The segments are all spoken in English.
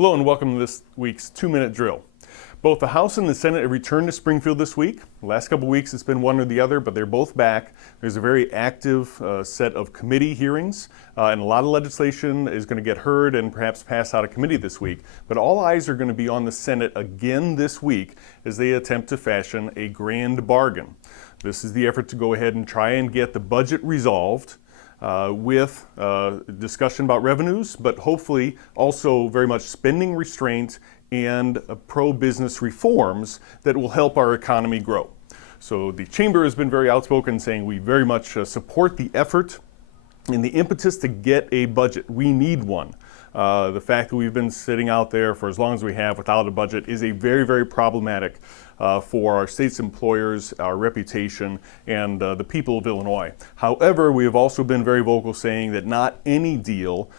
Hello and welcome to this week's 2-minute drill. Both the House and the Senate have returned to Springfield this week. The last couple of weeks it's been one or the other, but they're both back. There's a very active set of committee hearings, and a lot of legislation is going to get heard and perhaps pass out of committee this week. But all eyes are going to be on the Senate again this week as they attempt to fashion a grand bargain. This is the effort to go ahead and try and get the budget resolved with discussion about revenues, but hopefully also very much spending restraint and pro-business reforms that will help our economy grow. So the Chamber has been very outspoken, saying we very much support the effort and the impetus to get a budget. We need one. The fact that we've been sitting out there for as long as we have without a budget is a very, very problematic for our state's employers, our reputation, and the people of Illinois. However, we have also been very vocal saying that not any deal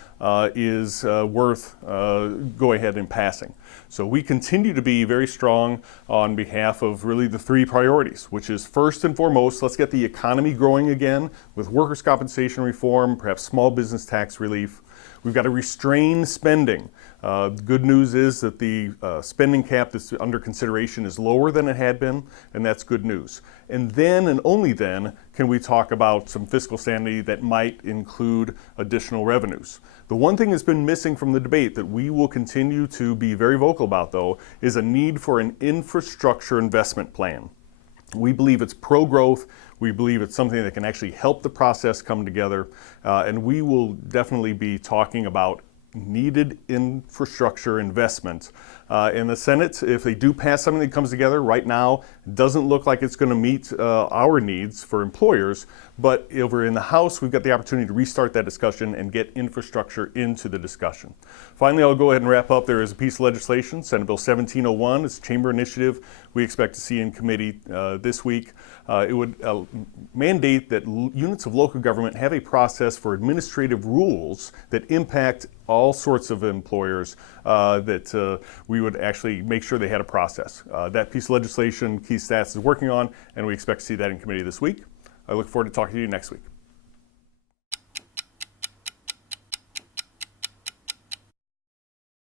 is worth go ahead and passing. So we continue to be very strong on behalf of really the three priorities, which is first and foremost, let's get the economy growing again with workers' compensation reform, perhaps small business tax relief. We've got to restrain spending. Good news is that the spending cap that's under consideration is lower than it had been, and that's good news. And then and only then can we talk about some fiscal sanity that might include additional revenues. The one thing that's been missing from the debate that we will continue to be very vocal about, though, is a need for an infrastructure investment plan. We believe it's pro-growth. We believe it's something that can actually help the process come together. And we will definitely be talking about needed infrastructure investment. In the Senate, if they do pass something that comes together right now, it doesn't look like it's going to meet our needs for employers. But over in the House, we've got the opportunity to restart that discussion and get infrastructure into the discussion. Finally, I'll go ahead and wrap up. There is a piece of legislation, Senate Bill 1701. It's a chamber initiative we expect to see in committee this week. It would mandate that units of local government have a process for administrative rules that impact all sorts of employers, that we would actually make sure they had a process. That piece of legislation, Keith Stats is working on, and we expect to see that in committee this week. I look forward to talking to you next week.